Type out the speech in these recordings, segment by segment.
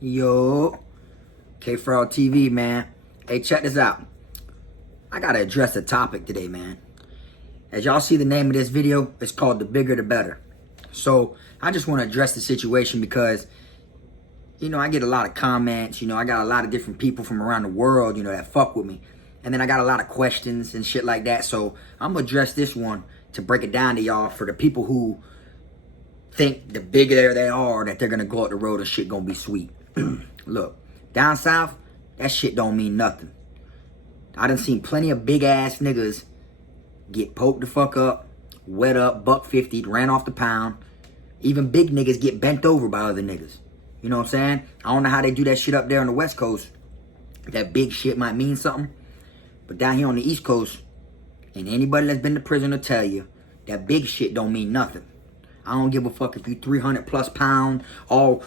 Yo, K Frog TV, man. Hey, check this out. I gotta address a topic today, man. As y'all see the name of this video, it's called The Bigger the Better. So, I just want to address the situation because, I get a lot of comments, I got a lot of different people from around the world, that fuck with me. And then I got a lot of questions and shit like that. So, I'm gonna address this one to break it down to y'all for the people who think the bigger they are, that they're gonna go up the road and shit gonna be sweet. Look, down south, that shit don't mean nothing. I done seen plenty of big ass niggas get poked the fuck up, wet up, $1.50, ran off the pound. Even big niggas get bent over by other niggas. You know what I'm saying? I don't know how they do that shit up there on the West Coast. That big shit might mean something. But down here on the East Coast, and anybody that's been to prison will tell you, that big shit don't mean nothing. I don't give a fuck if you 300 plus pound, all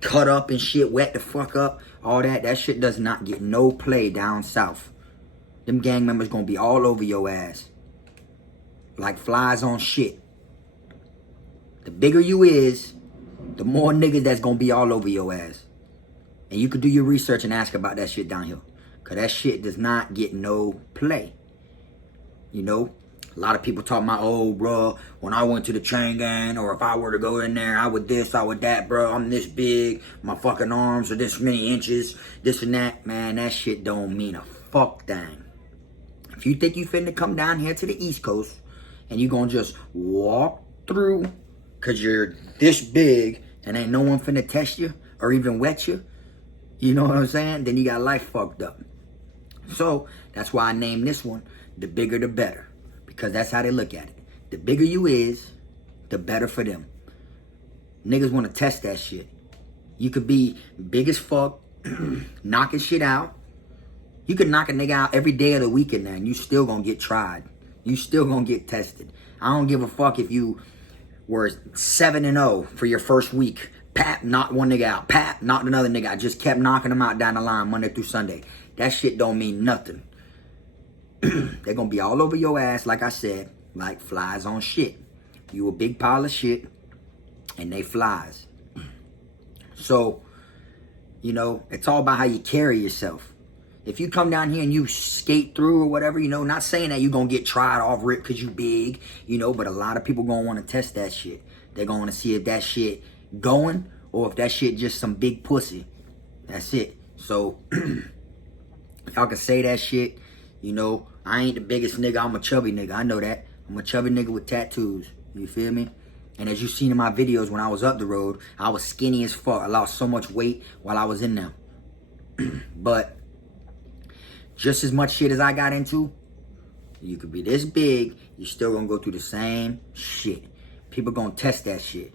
cut up and shit, wet the fuck up, all that. That shit does not get no play down south. Them gang members gonna be all over your ass. Like flies on shit. The bigger you is, the more niggas that's gonna be all over your ass. And you could do your research and ask about that shit down here. Cause that shit does not get no play. A lot of people talk about, oh, bro, when I went to the chain gang, or if I were to go in there, I would this, I would that, bro. I'm this big, my fucking arms are this many inches, this and that. Man, that shit don't mean a fuck thing. If you think you finna come down here to the East Coast, and you gonna just walk through, cause you're this big, and ain't no one finna test you, or even wet you, you know what I'm saying? Then you got life fucked up. So, that's why I named this one, The Bigger the Better. Because that's how they look at it. The bigger you is, the better for them. Niggas want to test that shit. You could be big as fuck, knocking shit out. You could knock a nigga out every day of the week in there, and you still gonna get tried. You still gonna get tested. I don't give a fuck if you were 7-0 for your first week. Pap, knocked one nigga out. Pap, knocked another nigga out. Just kept knocking them out down the line Monday through Sunday. That shit don't mean nothing. They're gonna be all over your ass, like I said, like flies on shit. You a big pile of shit, and they flies. So, it's all about how you carry yourself. If you come down here and you skate through or whatever, not saying that you gonna get tried off rip because you big, but a lot of people gonna want to test that shit. They're gonna want to see if that shit going, or if that shit just some big pussy. That's it. So, y'all can say that shit. I ain't the biggest nigga. I'm a chubby nigga. I know that. I'm a chubby nigga with tattoos. You feel me? And as you seen in my videos when I was up the road, I was skinny as fuck. I lost so much weight while I was in there. But just as much shit as I got into, you could be this big, you still gonna go through the same shit. People gonna test that shit.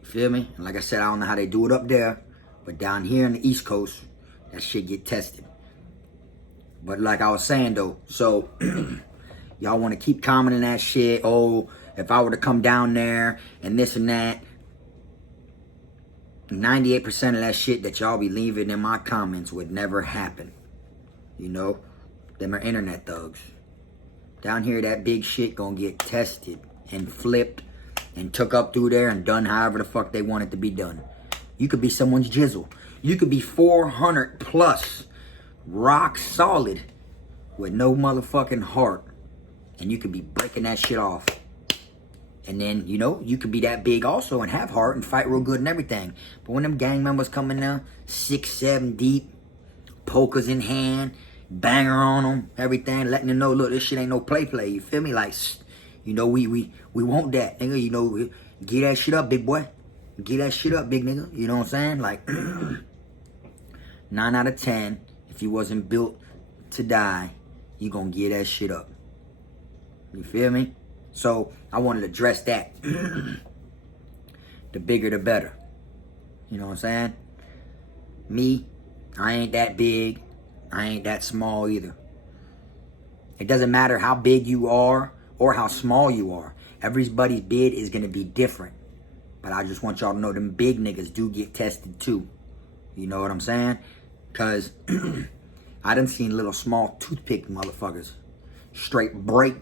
You feel me? And like I said, I don't know how they do it up there, but down here in the East Coast, that shit get tested. But like I was saying though, so y'all want to keep commenting that shit. Oh, if I were to come down there and this and that. 98% of that shit that y'all be leaving in my comments would never happen. Them are internet thugs. Down here, that big shit gonna get tested and flipped and took up through there and done however the fuck they want it to be done. You could be someone's jizzle. You could be 400 plus. Rock solid with no motherfucking heart, and you could be breaking that shit off. And then you could be that big also and have heart and fight real good and everything. But when them gang members come in there 6, 7 deep, pokers in hand, banger on them, everything, letting them know, look, this shit ain't no play. You feel me? Like, we want that, nigga. Get that shit up, big boy. Get that shit up, big nigga. You know what I'm saying? Like 9 out of 10. If you wasn't built to die, you gonna get that shit up. You feel me? So, I wanted to address that. The bigger the better. You know what I'm saying? Me, I ain't that big. I ain't that small either. It doesn't matter how big you are or how small you are. Everybody's bid is gonna be different. But I just want y'all to know them big niggas do get tested too. You know what I'm saying? Because I done seen little small toothpick motherfuckers straight break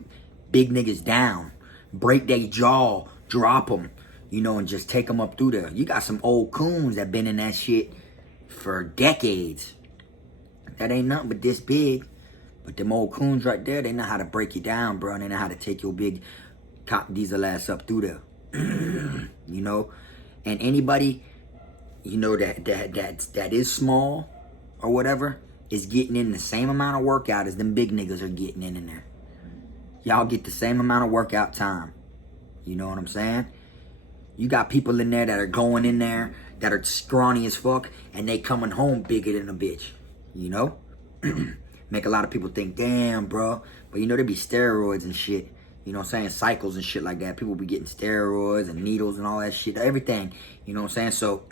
big niggas down. Break their jaw, drop them, and just take them up through there. You got some old coons that been in that shit for decades. That ain't nothing but this big. But them old coons right there, they know how to break you down, bro. And they know how to take your big cop diesel ass up through there. You know? And anybody, you know, that is small or whatever, is getting in the same amount of workout as them big niggas are getting in there. Y'all get the same amount of workout time. You know what I'm saying? You got people in there that are going in there that are scrawny as fuck, and they coming home bigger than a bitch. You know? Make a lot of people think, damn, bro. But you know, there be steroids and shit. You know what I'm saying? Cycles and shit like that. People be getting steroids and needles and all that shit. Everything. You know what I'm saying? So,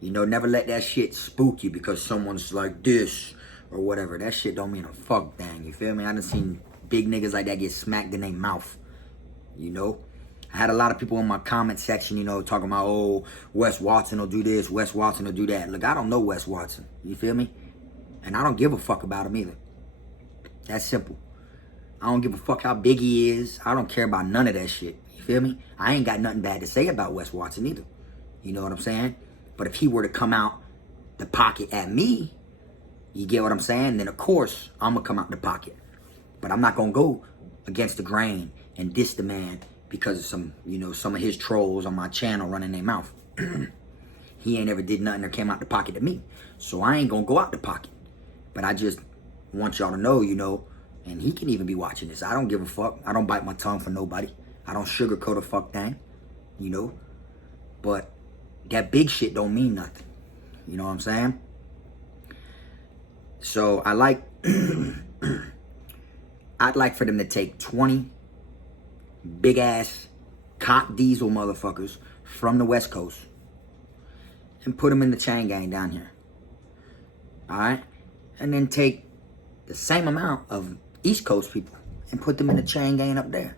you know, never let that shit spook you because someone's like this or whatever. That shit don't mean a fuck thing. You feel me? I done seen big niggas like that get smacked in their mouth. You know? I had a lot of people in my comment section, you know, talking about, oh, Wes Watson will do this, Wes Watson will do that. Look, I don't know Wes Watson. You feel me? And I don't give a fuck about him either. That's simple. I don't give a fuck how big he is. I don't care about none of that shit. You feel me? I ain't got nothing bad to say about Wes Watson either. You know what I'm saying? But if he were to come out the pocket at me, you get what I'm saying? Then of course, I'm gonna come out the pocket. But I'm not gonna go against the grain and diss the man because of some, you know, some of his trolls on my channel running their mouth. He ain't ever did nothing or came out the pocket at me. So I ain't gonna go out the pocket. But I just want y'all to know, you know, and he can even be watching this. I don't give a fuck. I don't bite my tongue for nobody. I don't sugarcoat a fuck thing, you know. But that big shit don't mean nothing. You know what I'm saying? So I like, I'd like for them to take 20 big ass cock diesel motherfuckers from the West Coast and put them in the chain gang down here. All right? And then take the same amount of East Coast people and put them in the chain gang up there.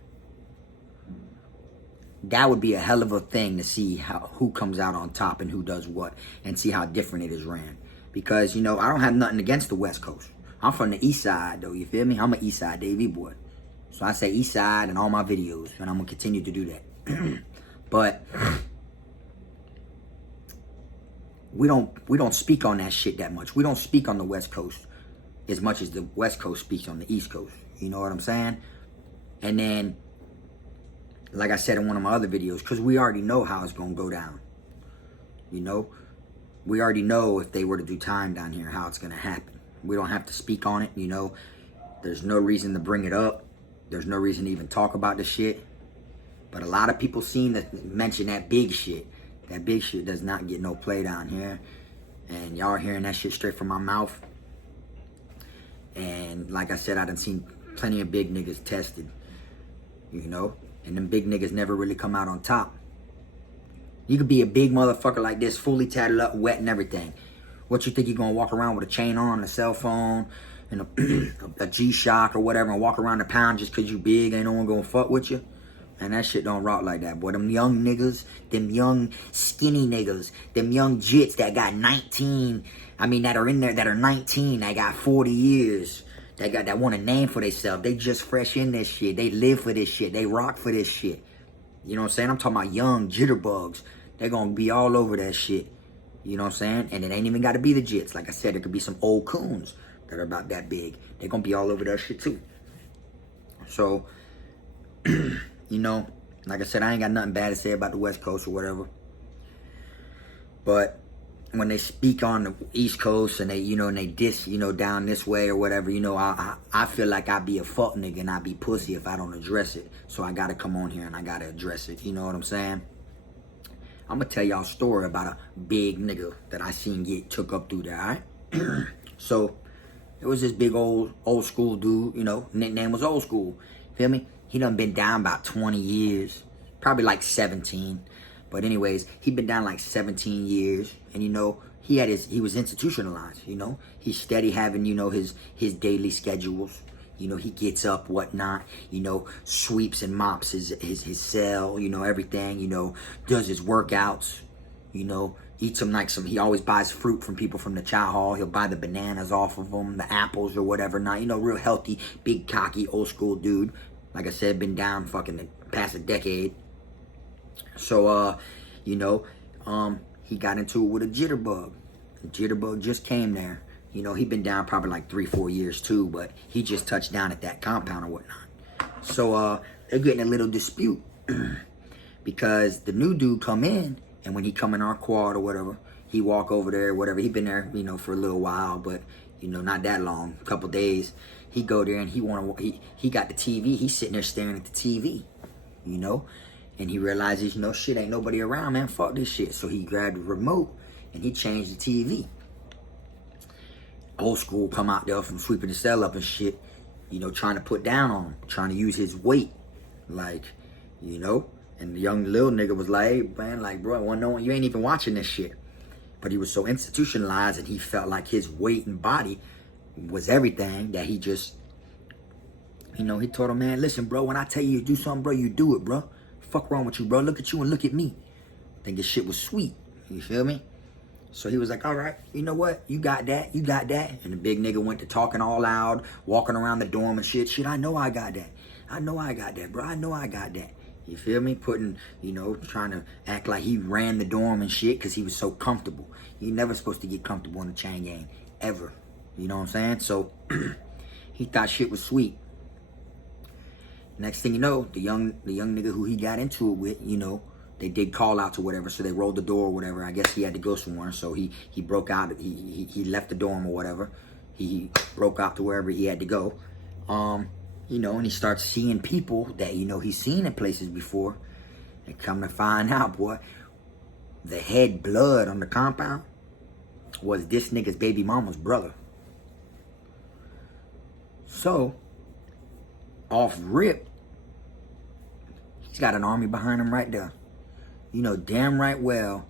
That would be a hell of a thing to see who comes out on top and who does what, and see how different it is ran. Because, you know, I don't have nothing against the West Coast. I'm from the East Side, though, you feel me? I'm an East Side Davey boy. So I say East Side in all my videos, and I'm going to continue to do that. But we don't speak on that shit that much. We don't speak on the West Coast as much as the West Coast speaks on the East Coast. You know what I'm saying? And then, like I said in one of my other videos, because we already know how it's going to go down. You know? We already know if they were to do time down here, how it's going to happen. We don't have to speak on it, you know? There's no reason to bring it up. There's no reason to even talk about the shit. But a lot of people seem to mention that big shit. That big shit does not get no play down here. And y'all are hearing that shit straight from my mouth. And like I said, I done seen plenty of big niggas tested. You know? And them big niggas never really come out on top. You could be a big motherfucker like this, fully tatted up, wet and everything. What you think you're gonna walk around with a chain on, a cell phone, and a G-Shock or whatever, and walk around the pound just cause you big, ain't no one gonna fuck with you? And that shit don't rock like that, boy. Them young niggas, them young skinny niggas, them young jits that got 19, that are in there that are 19, that got 40 years, that want a name for themselves. They just fresh in this shit. They live for this shit. They rock for this shit. You know what I'm saying? I'm talking about young jitterbugs. They gonna be all over that shit. You know what I'm saying? And it ain't even gotta be the jits. Like I said, there could be some old coons that are about that big. They gonna be all over that shit too. So, you know, like I said, I ain't got nothing bad to say about the West Coast or whatever. But when they speak on the East Coast and they, you know, and they diss, you know, down this way or whatever, you know, I feel like I'd be a fuck nigga and I'd be pussy if I don't address it. So I gotta come on here and I gotta address it. You know what I'm saying? I'm gonna tell y'all a story about a big nigga that I seen get took up through there, alright? So, it was this big old school dude, you know, nickname was Old School. Feel me? He done been down about 20 years. Probably like 17. But anyways, he been down like 17 years. And you know, he was institutionalized, you know. He's steady having, you know, his daily schedules. You know, he gets up, whatnot, you know, sweeps and mops his cell, you know, everything, you know, does his workouts, you know, eats some he always buys fruit from people from the chow hall. He'll buy the bananas off of them, the apples or whatever, not, you know, real healthy, big, cocky, old school dude. Like I said, been down fucking past a decade. So, you know, he got into it with a jitterbug. The jitterbug just came there. You know, he'd been down probably like 3-4 years too, but he just touched down at that compound or whatnot. So they're getting a little dispute because the new dude come in, and when he come in our quad or whatever, he walk over there, whatever. He been there, you know, for a little while, but you know, not that long, a couple days. He go there and he got the TV. He's sitting there staring at the TV, you know, and he realizes, you know, shit, ain't nobody around, man. Fuck this shit. So he grabbed the remote and he changed the TV. Old school come out there from sweeping the cell up and shit, you know, trying to put down on him, trying to use his weight, like, you know. And the young little nigga was like, hey, man, like, bro, well, no, you ain't even watching this shit. But he was so institutionalized and he felt like his weight and body was everything that he just, you know, he told him, man, listen, bro, when I tell you to do something, bro, you do it, bro. Fuck wrong with you, bro? Look at you and look at me. I think this shit was sweet. You feel me? So he was like, all right, you know what? You got that. You got that. And the big nigga went to talking all loud, walking around the dorm and shit. Shit, I know I got that. I know I got that, bro. I know I got that. You feel me? Putting, you know, trying to act like he ran the dorm and shit because he was so comfortable. You're never supposed to get comfortable in the chain gang, ever. You know what I'm saying? So he thought shit was sweet. Next thing you know, the young nigga who he got into it with, you know, they did call out to whatever, so they rolled the door or whatever. I guess he had to go somewhere, so he broke out. He left the dorm or whatever. He broke out to wherever he had to go. You know, and he starts seeing people that, you know, he's seen in places before. And come to find out, boy, the head blood on the compound was this nigga's baby mama's brother. So, off rip, he's got an army behind him right there. You know damn right well,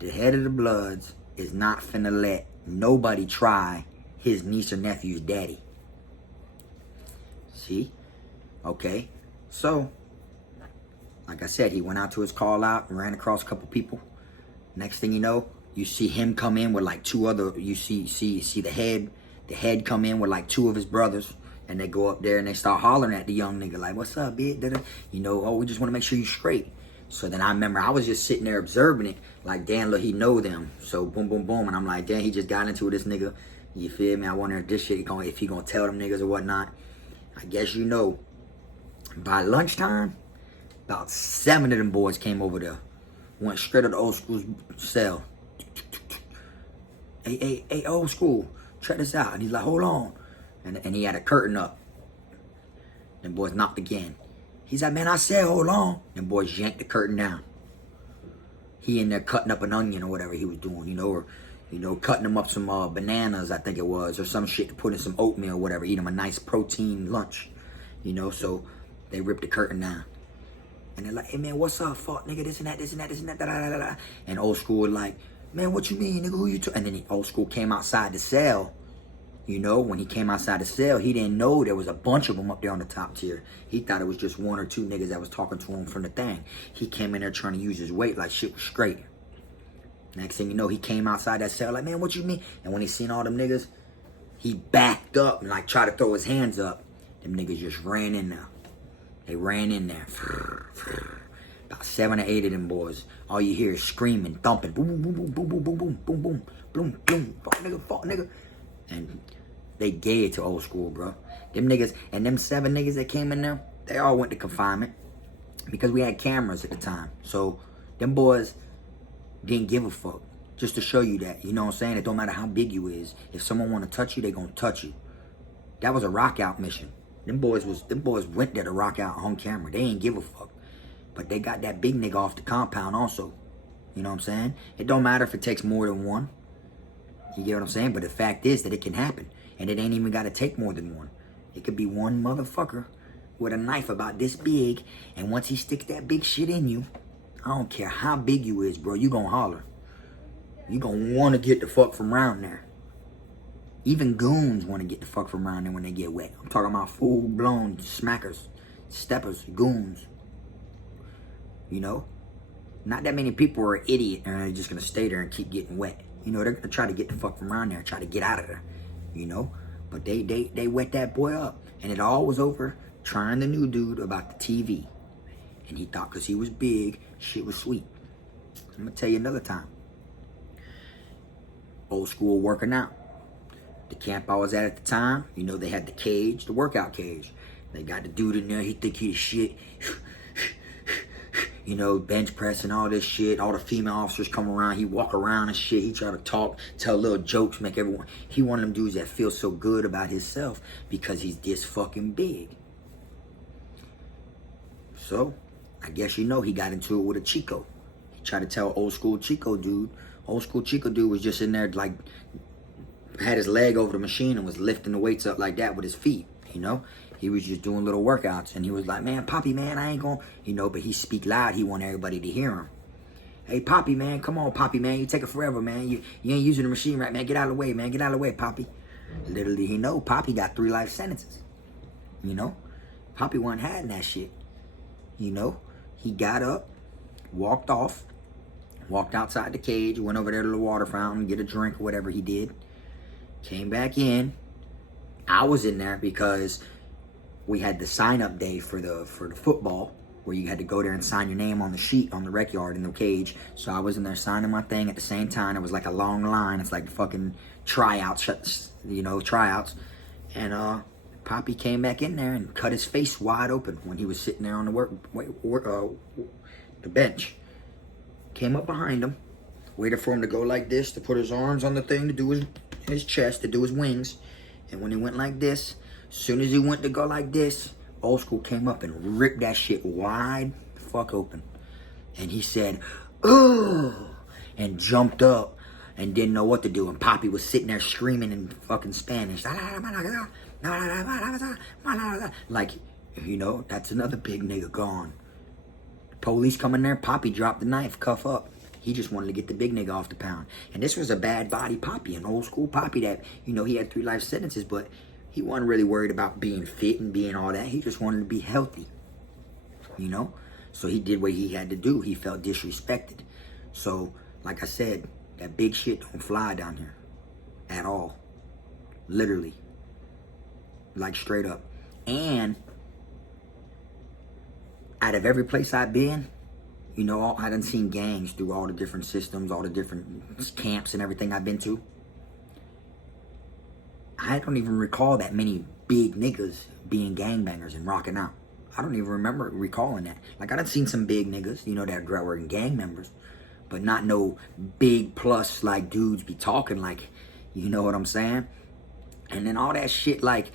the head of the Bloods is not finna let nobody try his niece or nephew's daddy. See? Okay. So, like I said, he went out to his call out and ran across a couple people. Next thing you know, you see him come in with like two other, you see the head come in with like two of his brothers. And they go up there and they start hollering at the young nigga like, what's up, bitch? You know, oh, we just want to make sure you straight. So then I remember I was just sitting there observing it. Like, damn, look, he know them. So boom, boom, boom. And I'm like, damn, he just got into this nigga. You feel me? I wonder if this shit, if he gonna tell them niggas or whatnot. I guess you know, by lunchtime, about 7 of them boys came over there. Went straight to the old school's cell. Hey, old school, check this out. And he's like, hold on. And he had a curtain up. Them boys knocked again. He's like, man, I said hold on. Them boys yanked the curtain down. He in there cutting up an onion or whatever he was doing, you know, or, you know, cutting them up some bananas, I think it was, or some shit to put in some oatmeal or whatever. Eat him a nice protein lunch, you know. So they ripped the curtain down. And they're like, hey, man, what's up, fuck, nigga, this and that, da, da, da, da. And old school was like, man, what you mean, nigga, who you And then old school came outside the cell. You know, when he came outside the cell, he didn't know there was a bunch of them up there on the top tier. He thought it was just 1 or 2 niggas that was talking to him from the thing. He came in there trying to use his weight like shit was straight. Next thing you know, he came outside that cell like, man, what you mean? And when he seen all them niggas, he backed up and like tried to throw his hands up. Them niggas just ran in there. They ran in there. About 7 or 8 of them boys. All you hear is screaming, thumping. Boom, boom, boom, boom, boom, boom, boom, boom, boom, boom, boom. Fuck nigga. And they gave it to old school, bro. Them niggas, and them 7 niggas that came in there, they all went to confinement. Because we had cameras at the time. So, them boys didn't give a fuck. Just to show you that, you know what I'm saying? It don't matter how big you is. If someone want to touch you, they gonna touch you. That was a rock out mission. Them boys went there to rock out on camera. They ain't give a fuck. But they got that big nigga off the compound also. You know what I'm saying? It don't matter if it takes more than one. You get what I'm saying? But the fact is that it can happen. And it ain't even got to take more than one. It could be one motherfucker with a knife about this big. And once he sticks that big shit in you, I don't care how big you is, bro. You gonna holler. You gonna want to get the fuck from around there. Even goons want to get the fuck from around there when they get wet. I'm talking about full-blown smackers, steppers, goons. You know? Not that many people are an idiot and they're just gonna stay there and keep getting wet. You know, they're gonna try to get the fuck from around there and try to get out of there. You know? But they wet that boy up. And it all was over trying the new dude about the TV. And he thought because he was big, shit was sweet. I'm gonna tell you another time. Old school working out. The camp I was at the time, you know, they had the cage, the workout cage. They got the dude in there, he think he the shit. You know, bench press and all this shit. All the female officers come around, he walk around and shit. He try to talk, tell little jokes, make everyone. He one of them dudes that feels so good about himself because he's this fucking big. So, I guess you know he got into it with a Chico. He tried to tell old school Chico dude. Old school Chico dude was just in there like, had his leg over the machine and was lifting the weights up like that with his feet, you know? He was just doing little workouts, and he was like, man, Poppy, man, I ain't gonna, you know, but he speak loud. He want everybody to hear him. Hey, Poppy, man, come on, Poppy, man. You take it forever, man. You ain't using the machine right, man. Get out of the way, man. Get out of the way, Poppy. Literally, he know Poppy got 3 life sentences, you know? Poppy wasn't having that shit, you know? He got up, walked off, walked outside the cage, went over there to the water fountain, get a drink or whatever he did, came back in. I was in there because we had the sign-up day for the football, where you had to go there and sign your name on the sheet on the rec yard in the cage. So I was in there signing my thing at the same time. It was like a long line. It's like fucking tryouts, you know, tryouts. And Poppy came back in there and cut his face wide open when he was sitting there on the the bench. Came up behind him, waited for him to go like this, to put his arms on the thing, to do his chest, to do his wings. And when he went like this, as soon as he went to go like this, old school came up and ripped that shit wide the fuck open. And he said, "Ugh," and jumped up and didn't know what to do. And Poppy was sitting there screaming in fucking Spanish. Like, you know, that's another big nigga gone. Police come in there, Poppy dropped the knife, cuff up. He just wanted to get the big nigga off the pound. And this was a bad body Poppy, an old school Poppy that, you know, he had 3 life sentences, but he wasn't really worried about being fit and being all that. He just wanted to be healthy, you know? So he did what he had to do. He felt disrespected. So, like I said, that big shit don't fly down here at all. Literally. Like, straight up. And out of every place I've been, you know, I done seen gangs through all the different systems, all the different camps and everything I've been to. I don't even recall that many big niggas being gangbangers and rocking out. I don't even remember recalling that. Like, I done seen some big niggas, you know, that were gang members, but not no big plus, like, dudes be talking like, you know what I'm saying? And then all that shit, like,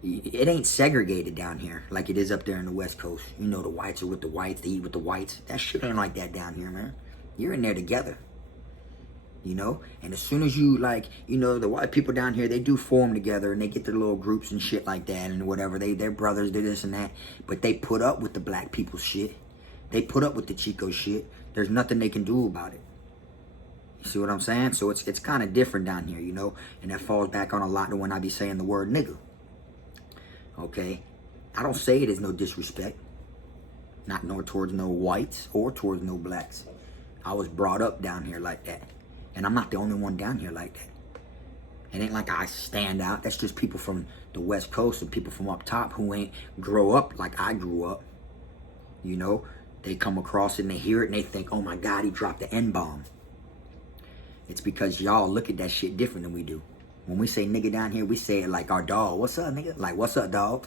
it ain't segregated down here like it is up there in the West Coast. You know, the whites are with the whites, they eat with the whites. That shit ain't like that down here, man. You're in there together. You know, and as soon as you, like, you know, the white people down here, they do form together and they get their little groups and shit like that and whatever. They're brothers, they're this and that. But they put up with the black people's shit. They put up with the Chico shit. There's nothing they can do about it. You see what I'm saying? So it's kind of different down here, you know. And that falls back on a lot of when I be saying the word nigga. Okay? I don't say it as no disrespect. Not nor towards no whites or towards no blacks. I was brought up down here like that. And I'm not the only one down here like that. It ain't like I stand out. That's just people from the West Coast and people from up top who ain't grow up like I grew up. You know, they come across it and they hear it and they think, oh my God, he dropped the N-bomb. It's because y'all look at that shit different than we do. When we say nigga down here, we say it like our dog. What's up, nigga? Like, what's up, dog?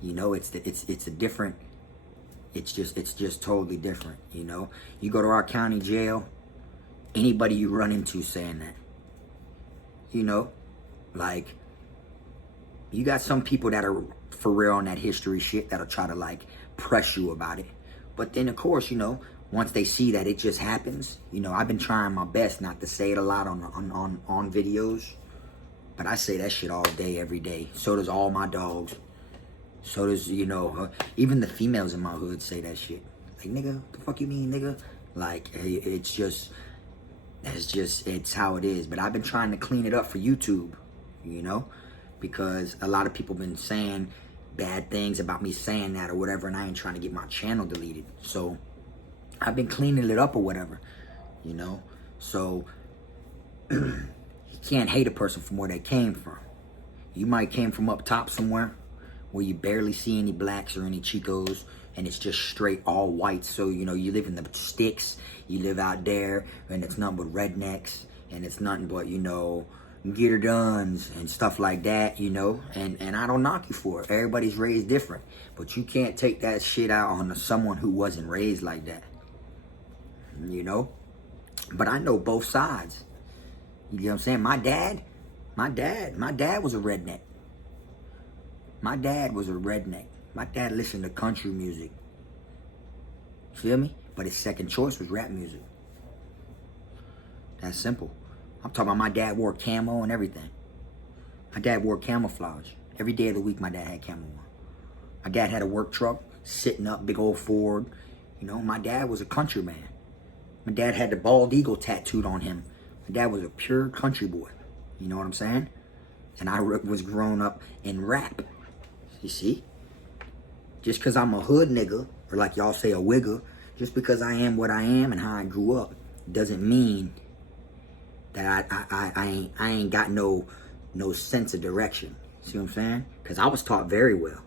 You know, it's a different, it's just totally different, you know? You go to our county jail, anybody you run into saying that. You know, like, you got some people that are for real on that history shit that'll try to, like, press you about it. But then, of course, you know, once they see that it just happens, you know, I've been trying my best not to say it a lot on videos. But I say that shit all day, every day. So does all my dogs. So does, you know, even the females in my hood say that shit. Like, nigga, what the fuck you mean, nigga? Like, it's how it is. But I've been trying to clean it up for YouTube, you know? Because a lot of people been saying bad things about me saying that or whatever, and I ain't trying to get my channel deleted. So I've been cleaning it up or whatever, you know? So you can't hate a person from where they came from. You might came from up top somewhere where you barely see any blacks or any Chicos, and it's just straight all white. So, you know, you live in the sticks, you live out there, and it's nothing but rednecks, and it's nothing but, you know, get her dones and stuff like that, you know, and I don't knock you for it. Everybody's raised different, but you can't take that shit out on someone who wasn't raised like that, you know. But I know both sides. You know what I'm saying? My dad was a redneck. My dad was a redneck. My dad listened to country music. Feel me? But his second choice was rap music. That's simple. I'm talking about my dad wore camo and everything. My dad wore camouflage. Every day of the week my dad had camo on. My dad had a work truck, sitting up, big old Ford. You know, my dad was a country man. My dad had the bald eagle tattooed on him. My dad was a pure country boy. You know what I'm saying? And I was grown up in rap. You see? Just because I'm a hood nigga, or like y'all say a wigger, just because I am what I am and how I grew up, doesn't mean that I ain't got no sense of direction. See what I'm saying? Because I was taught very well.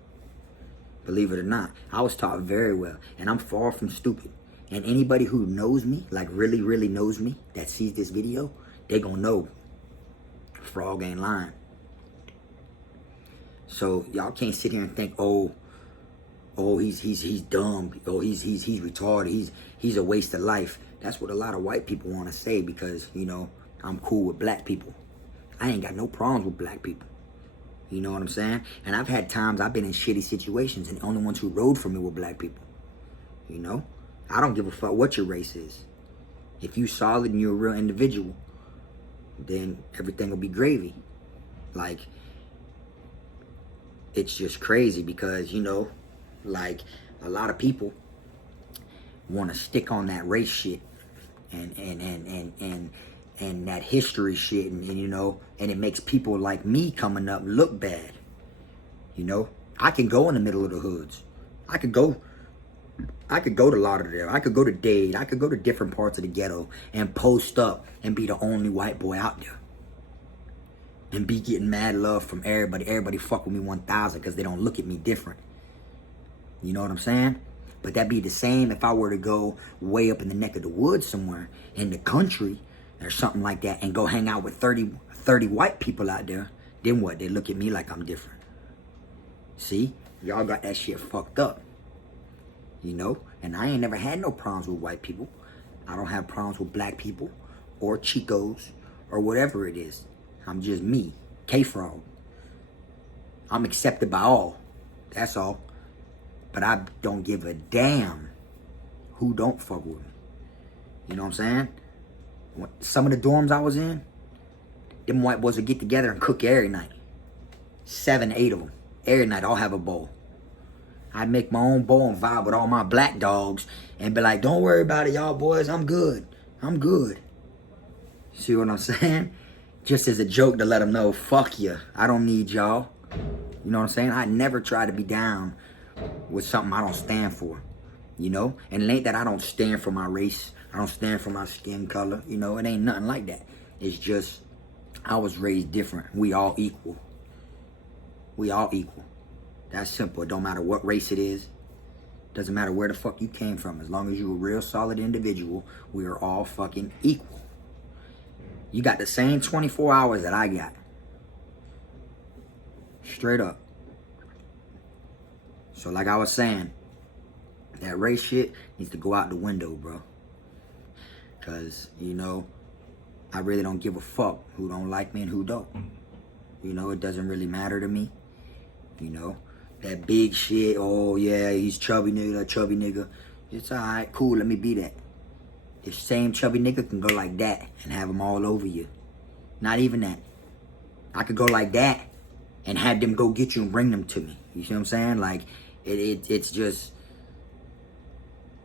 Believe it or not, I was taught very well. And I'm far from stupid. And anybody who knows me, like really, really knows me, that sees this video, they gonna know Frog ain't lying. So y'all can't sit here and think, oh, he's dumb. Oh, he's retarded. He's a waste of life. That's what a lot of white people want to say because, you know, I'm cool with black people. I ain't got no problems with black people. You know what I'm saying? And I've had times I've been in shitty situations and the only ones who rode for me were black people. You know? I don't give a fuck what your race is. If you solid and you're a real individual, then everything will be gravy. Like, it's just crazy because, you know, like a lot of people want to stick on that race shit and that history shit and you know, and it makes people like me coming up look bad. You know, I can go in the middle of the hoods. I could go to Lauderdale. I could go to Dade. I could go to different parts of the ghetto and post up and be the only white boy out there. And be getting mad love from everybody. Everybody fuck with me 1,000 because they don't look at me different. You know what I'm saying? But that'd be the same if I were to go way up in the neck of the woods somewhere in the country or something like that and go hang out with 30 white people out there. Then what? They look at me like I'm different. See? Y'all got that shit fucked up. You know? And I ain't never had no problems with white people. I don't have problems with black people or Chicos or whatever it is. I'm just me, K-Frog. I'm accepted by all. That's all. But I don't give a damn who don't fuck with me. You know what I'm saying? Some of the dorms I was in, them white boys would get together and cook every night. 7, 8 of them. Every night, I'll have a bowl. I'd make my own bowl and vibe with all my black dogs and be like, don't worry about it, y'all boys. I'm good. I'm good. See what I'm saying? Just as a joke to let them know, fuck you. I don't need y'all. You know what I'm saying? I never try to be down with something I don't stand for. You know? And it ain't that I don't stand for my race. I don't stand for my skin color. You know, it ain't nothing like that. It's just, I was raised different. We all equal. We all equal. That's simple. It don't matter what race it is. Doesn't matter where the fuck you came from. As long as you're a real solid individual, we are all fucking equal. You got the same 24 hours that I got. Straight up. So like I was saying, that race shit needs to go out the window, bro. Because, you know, I really don't give a fuck who don't like me and who don't. You know, it doesn't really matter to me. You know, that big shit, oh yeah, he's chubby nigga, that chubby nigga. It's alright, cool, let me be that. This same chubby nigga can go like that and have them all over you. Not even that. I could go like that and have them go get you and bring them to me. You see what I'm saying? Like, it's just,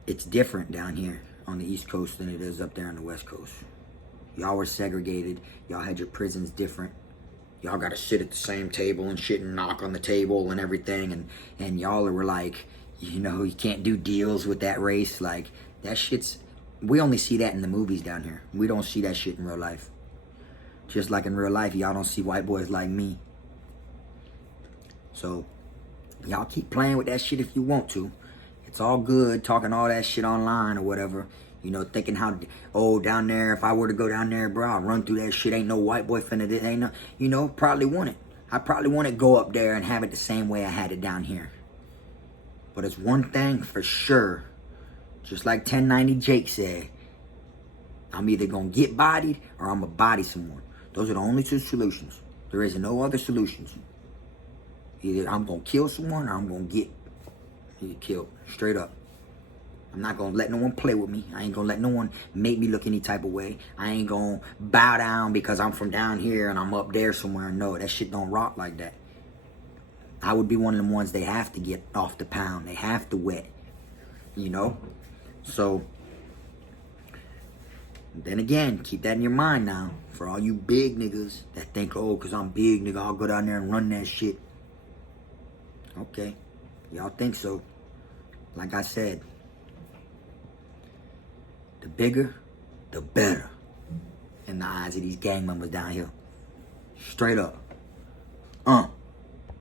it's different down here on the East Coast than it is up there on the West Coast. Y'all were segregated. Y'all had your prisons different. Y'all got to sit at the same table and shit and knock on the table and everything. And y'all were like, you know, you can't do deals with that race. Like, that shit's, we only see that in the movies down here. We don't see that shit in real life. Just like in real life, y'all don't see white boys like me. So, y'all keep playing with that shit if you want to. It's all good talking all that shit online or whatever. You know, thinking how, oh, down there, if I were to go down there, bro, I'll run through that shit. Ain't no white boy finna, this ain't no, you know, probably want it. I probably want to go up there and have it the same way I had it down here. But it's one thing for sure. Just like 1090 Jake said, I'm either going to get bodied or I'm going to body someone. Those are the only two solutions. There is no other solutions. Either I'm going to kill someone or I'm going to get killed. Straight up. I'm not going to let no one play with me. I ain't going to let no one make me look any type of way. I ain't going to bow down because I'm from down here and I'm up there somewhere. No, that shit don't rock like that. I would be one of them ones they have to get off the pound. They have to wet. You know? So, then again, keep that in your mind now. For all you big niggas that think, oh, because I'm big, nigga, I'll go down there and run that shit. Okay. Y'all think so. Like I said, the bigger, the better. In the eyes of these gang members down here. Straight up.